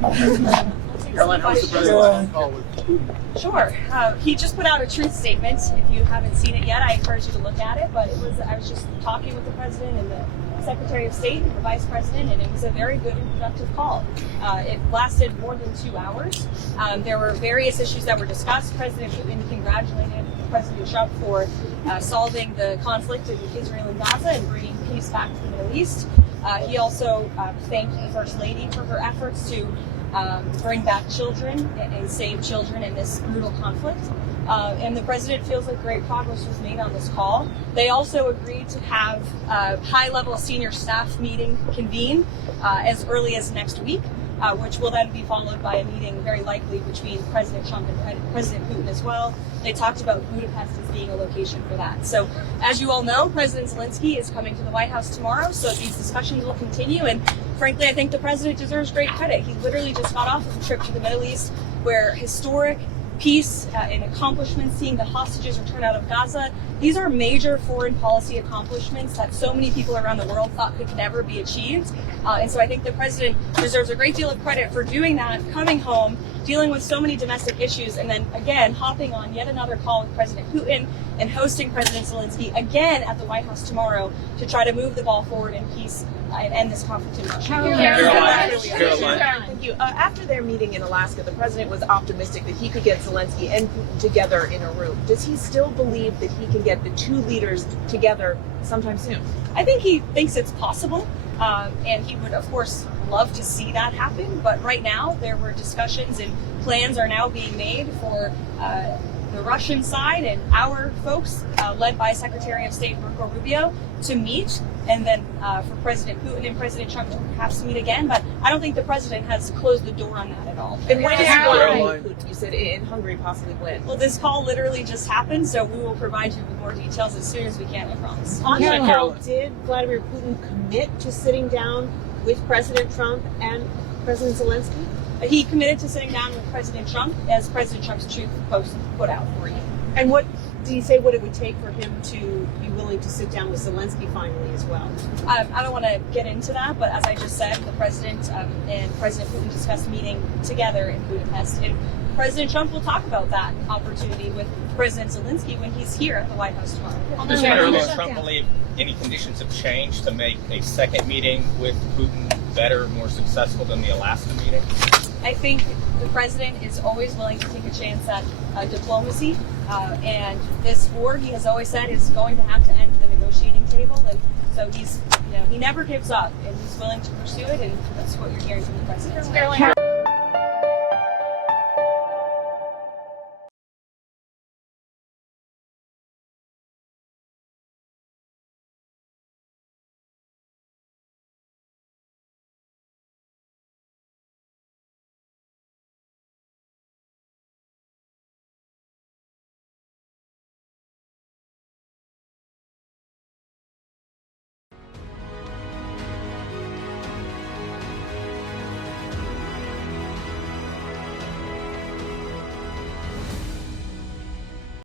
Caroline, how's the president's call with Putin? Sure. He just put out a truth statement. If you haven't seen it yet, I encourage you to look at it. But I was just talking with the president and the Secretary of State and the Vice President, and it was a very good and productive call. It lasted more than 2 hours. There were various issues that were discussed. President Putin congratulated President Trump for solving the conflict in Israel and Gaza and bringing peace back to the Middle East. He also thanked the First Lady for her efforts to bring back children and save children in this brutal conflict. And the president feels like great progress was made on this call. They also agreed to have a high-level senior staff meeting convene as early as next week, which will then be followed by a meeting very likely between President Trump and President Putin as well. They talked about Budapest as being a location for that. So as you all know, President Zelensky is coming to the White House tomorrow, so these discussions will continue. And frankly, I think the president deserves great credit. He literally just got off of a trip to the Middle East where historic peace and accomplishments, seeing the hostages return out of Gaza. These are major foreign policy accomplishments that so many people around the world thought could never be achieved. And so I think the president deserves a great deal of credit for doing that, coming home, dealing with so many domestic issues, and then again, hopping on yet another call with President Putin and hosting President Zelensky again at the White House tomorrow to try to move the ball forward in peace and end this conflict in Russia. Caroline. Thank you. After their meeting in Alaska, the president was optimistic that he could get Zelensky and Putin together in a room. Does he still believe that he can get the two leaders together sometime soon? I think he thinks it's possible, and he would, of course, love to see that happen. But right now, there were discussions and plans are now being made for the Russian side and our folks, led by Secretary of State Marco Rubio, to meet, and then for President Putin and President Trump to perhaps meet again. But I don't think the president has closed the door on that at all. And when is he going to Caroline. meet Putin? You said in Hungary, possibly when? Well, this call literally just happened, so we will provide you with more details as soon as we can, I promise. On that call, Caroline. did Vladimir Putin commit to sitting down with President Trump and President Zelensky? He committed to sitting down with President Trump, as President Trump's truth post put out for you. And what did he say what it would take for him to be willing to sit down with Zelensky finally as well? I don't want to get into that, but as I just said, the president and President Putin discussed meeting together in Budapest, and President Trump will talk about that opportunity with President Zelensky when he's here at the White House tomorrow. Does President Trump believe any conditions have changed to make a second meeting with Putin better, more successful than the Alaska meeting? I think the president is always willing to take a chance at diplomacy, and this war, he has always said, is going to have to end at the negotiating table, and so he never gives up, and he's willing to pursue it, and that's what you're hearing from the president.